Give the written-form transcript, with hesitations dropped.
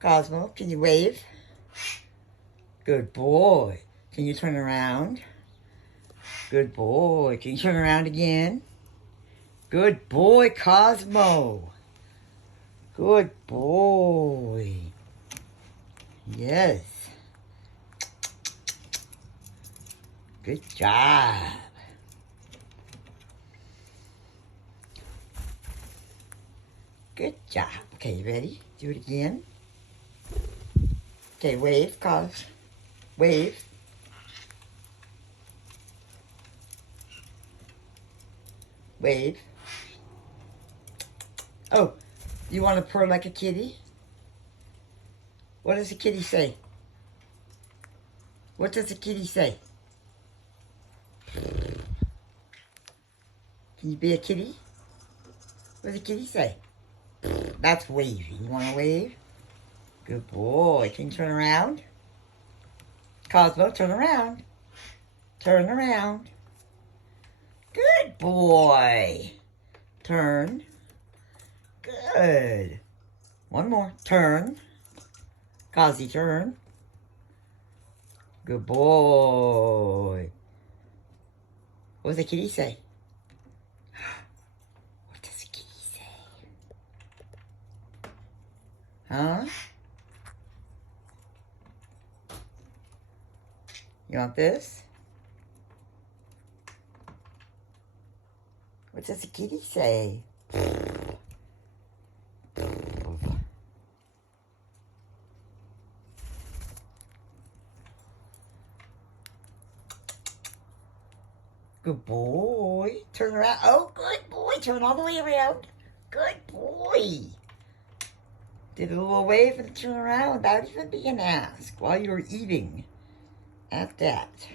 Cosmo, can you wave? Good boy. Can you turn around? Good boy. Can you turn around again? Good boy, Cosmo. Good boy. Yes. Good job. Good job. Okay, you ready? Do it again. Okay, wave, Cos. Wave. Wave. Oh, you want to purr like a kitty? What does a kitty say? What does a kitty say? Can you be a kitty? What does a kitty say? That's waving. You want to wave? Good boy. Can you turn around? Cosmo, turn around. Turn around. Good boy. Turn. Good. One more. Turn. Cosy, turn. Good boy. What does the kitty say? What does the kitty say? Huh? You want this? What does the kitty say? Good boy. Turn around. Oh, good boy. Turn all the way around. Good boy. Did a little wave and turn around without even being asked while you were eating. At that.